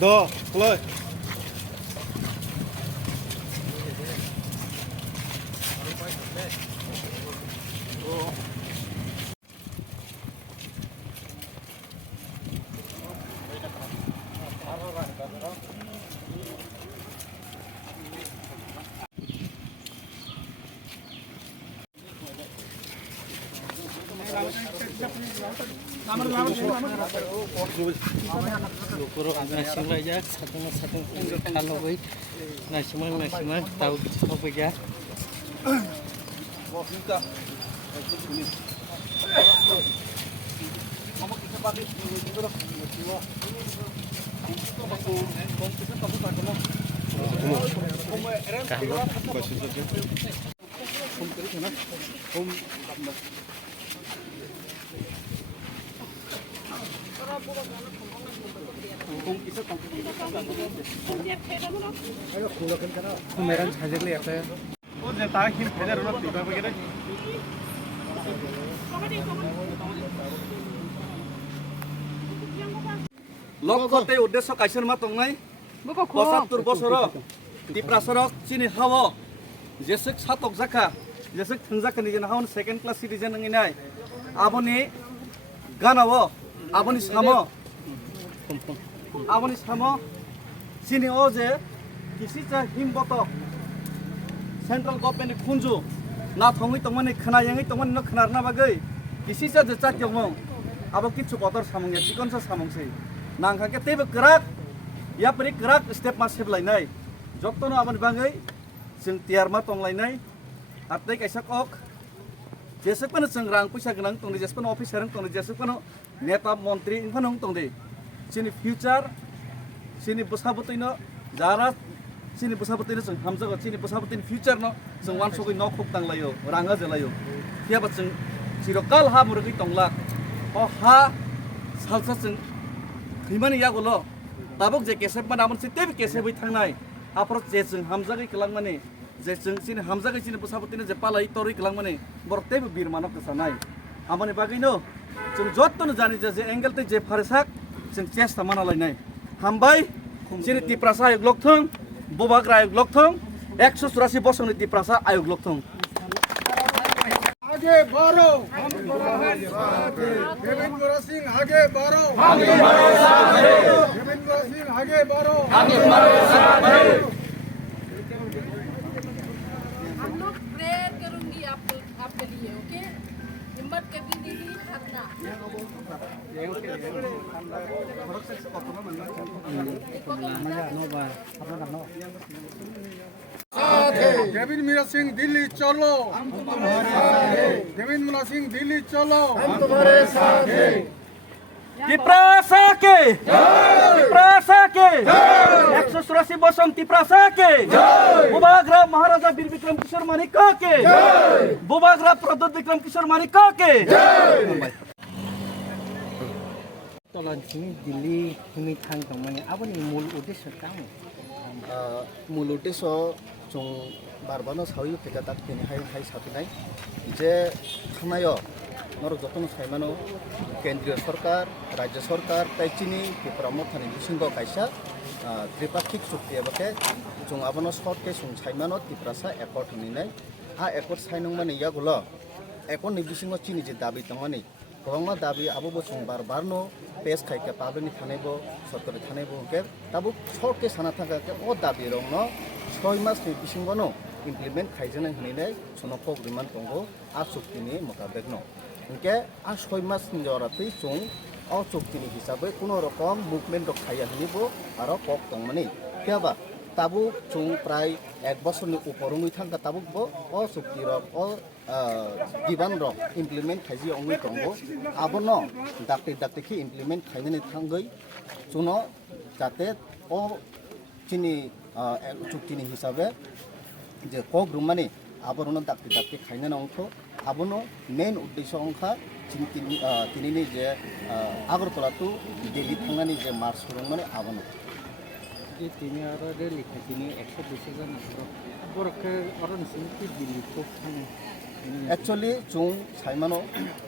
Đồ, lên. Lukuro nasi aja satu kalau baik nasi tahu apa ya. Kumeran saja lihat saya. Oh, jadi tak kim beda orang tiba begitu. লক্ষ্যতে উদ্দেশ্য কাইসের মা তংনাই ৭৫ বছর ত্রিপুরাসরক চিনি হাও যেসক সাতক জাখা যেসক থংজাখানি যেন হাওন second class citizen নঙিনাই আবনি গানাও আবনি সামো চিনি ও যে কিসিচা হিমবতক central government খুনজু না থংই তংমানি খনায়াঙ্গি তংমানি ন খনারনা বাগৈ কিসিচা যে চাতিয়মং আবো কিছু কদর সামংগে চিকনসা সামংসै nangkake tebe gerak ya peri gerak step masif lainai joktono aban bangai jeng tiarma tong lainai artai kaisak ok jesek pano jeng rang puisa genang tong jesek pano officer tong jesek pano neta montri infanong tong de sini future sini besabutina jara sini besabutina jeng hamjago sini besabutina future no jeng wansogoi no khok tang layo ranga jelayo tiaba jeng sirokal ha murgi tongla o ha salsa jeng Himani ya golo, tabuk je kesep mana amun setiap kesep itu tangnai, apro jeng hamzagi kelang mani, jeng sini hamzagi sini pesabutina je palai tori kelang mani, bortebe bir manok kesanai, amani bagino, jeng jotto nu jani je angle te je farisak, jeng chest mana lainai, hambai, sini tiprasa ayuk lokthong, bobagra ayuk lokthong, 184 bosong ni tiprasa ayuk lokthong. आगे बढ़ो हम तुम्हारे साथ हैं देवेंद्र सिंह आगे बढ़ो हम तुम्हारे साथ हैं देवेंद्र सिंह आगे बढ़ो हम तुम्हारे साथ हैं हम लोग प्रेयर करूंगी आपके लिए ओके हिम्मत कभी नहीं हारना देवेंद्र सिंह दिल्ली चलो हम तुम्हारे साथ हैं देवेंद्र सिंह दिल्ली चलो हम तुम्हारे साथ हैं Tiprasa ke 184 bosong Tiprasa ke Bobagra Maharaja Bir Bikram Kishore Manika ke Bobagra Pradot Bikram Kishore Manika ke Tolan sini Delhi ini tangkang mana apa nih mul udes kamu mul udes so jong barbano sawi pega tak kini hai satu nai je thanayo nor jotno saimano কেন্দ্রীয় সরকার রাজ্য সরকার তাইচিনি Tripura Thani বিসিঙ্গ কাইসা ত্রিপাক্ষিক চুক্তি এবাকে जों আবনো সরকে সুং সাইমানো Tripurasa accord হনিনাই আ accord সাইনং মানে ইয়াগুলো accord নি বিসিঙ্গ চিনি যে দাবি তমানি গংমা দাবি আবো সুং বারবারনো পেস খাইকে পাবনি থানাইবো সরকারি থানাইবো কে তাবু সরকে সানা থাকাকে ও দাবি রংনো 6 মাস নি বিসিঙ্গনো ইমপ্লিমেন্ট খাইজনাই হনিনাই সনক অগ্রিমান তঙ্গো আ চুক্তিনি মোতাবেকনো Oke, as 6 মাস njorati chung o chuktini hisabe kono rokom movement rok khaya hinibo aro pok tongmani kiaba tabu chung prai 1 বছরনি উপরমুই থাকা তাবুক bo o chukti rok o diban rok implement khaiji ongui tongo abono dakti ki implement khainani thangoi chuno jate o chini chuktini hisabe je kok rumani আবরণ দাক্তি খাইনান অংশ আবনো main উদ্দেশ্য অংশা তিনি যে Agartala two Delhi থাংনানি যে March সুরং মানে আবনো যে তিনি আরো রেলি খাইছিনি 100-200 জন বরকে আরো নিসিনি দিল্লি খুব থানে एक्चुअली जों साइमानो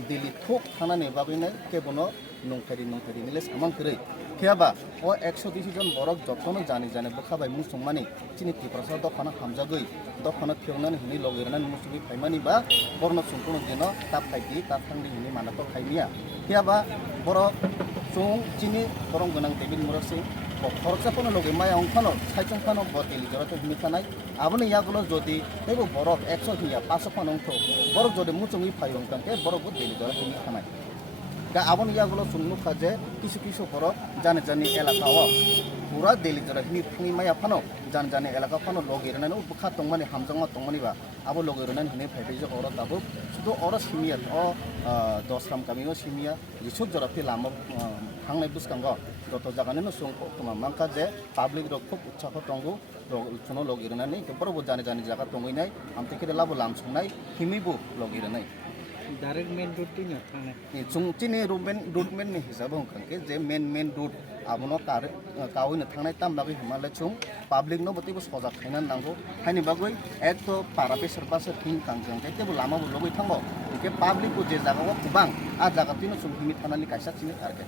दिल्ली थोक थाना ने बागैनो केबनो नंखारि निले सामान करे केबा ओ 120 जन बरक जतनो जाने बखाबाय मुसुंमानि चिनि तिप्रसा दखाना हामजागै दखाना फेवनानै हिनि लगेरनानै मुसुबि फाइमानि बा बरनो सुंकुनो दिनो ताप फाइदि ताप थांनि हिनि मानातो खाइमिया केबा बर जों चिनि गरम गोनां टेबिल मुरसे খরচাপনো লগে মাই অংখানো সাইচংখানো বদিলি জরাতে হিনি থানাই আবনে ইয়াগুলো যদি তেবো বরফ 100 হিয়া 500 ফান অংশ বরফ যদি মুচুঙি ফাই অংকানকে বরফ দিলি জরাতে হিনি থানাই গা আবনে ইয়াগুলো সুন্নু খাজে কিছু বরফ জানে এলাকাও পুরা দিলি জরা হিনি ফুঙি মাই আফানো জানে এলাকা ফানো লগেরনানো বুখা তংমানি হামজংমা তংমানিবা আবো লগেরনান হিনি ফাইবে যে অর দাবো শুধু অর সিমিয়া অ দশরাম কামিও সিমিয়া জিসুক জরাতে লাম थांनाय बुसकांग जत जागानो सुं मांका जे पाब्लिक रक खूब उत्साह दंगो चुनो लगिरनानै बरबो जाने जागा दंगैनाय आमतेखे लाबो लामसंनाय हिमिबो लगिरनाय डायरेक्ट मेन रोड तिनो थांनाय जों तिनि रुटमेन नि हिसाब होनखांके जे मेन रुट आबनो कावैनो थांनाय ताम लागै हिमालय जों पाब्लिक नो बतेबो सजा खायनानै नांगौ हायनि बागै एक तो पारा बेसरबासो थिं कांजों तेबो लामाबो लगै थांगो के पाब्लिक को जे जागाव कुबां आ जागा तिनो जों हिमि थानानै कायसा थिनो आरके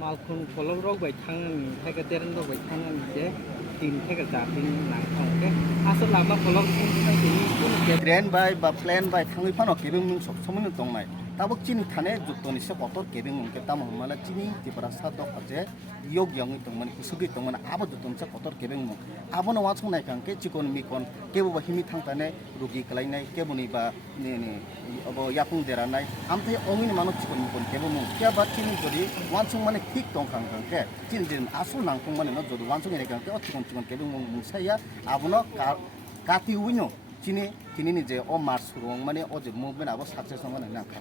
मालखुन फलक रगबाय थांनानै थाइगा देरन रगबाय थांनानै जे तीन थाइगा जाफिन नांखांके आसल लामा फलक थिनि ट्रेन बाय बा प्लेन बाय थाङै फानो केबिं मुं सब समनो दंनाय ताबो चिनि थाने जुतनि से कतर केबिं मुंके ताम हमला चिनि तिपरा सातो खजे योग यंग दंमन कुसुगि दंमन आबो जुतन से कतर केबिं मुं आबोनो वाचं नायखांके चिकन मिकन केबो बा हिमि थांताने रुगि कलायनाय केबोनि बा ने अब यापुं देरानाय आमथे ओंगिनि मानो चिकन मिकन केबो मुं क्या बा चिनि जदि वाचं माने ठीक दंखांखांके चिन आसु नांखं माने न जदि वाचं एरेखांके अ चिकन केबिं मुं मुंसाया आबोनो काति उइनो चिनि जे ओ मार्च रंग माने ओ जे मुभमेन्ट आबो साक्सेस माने नांखा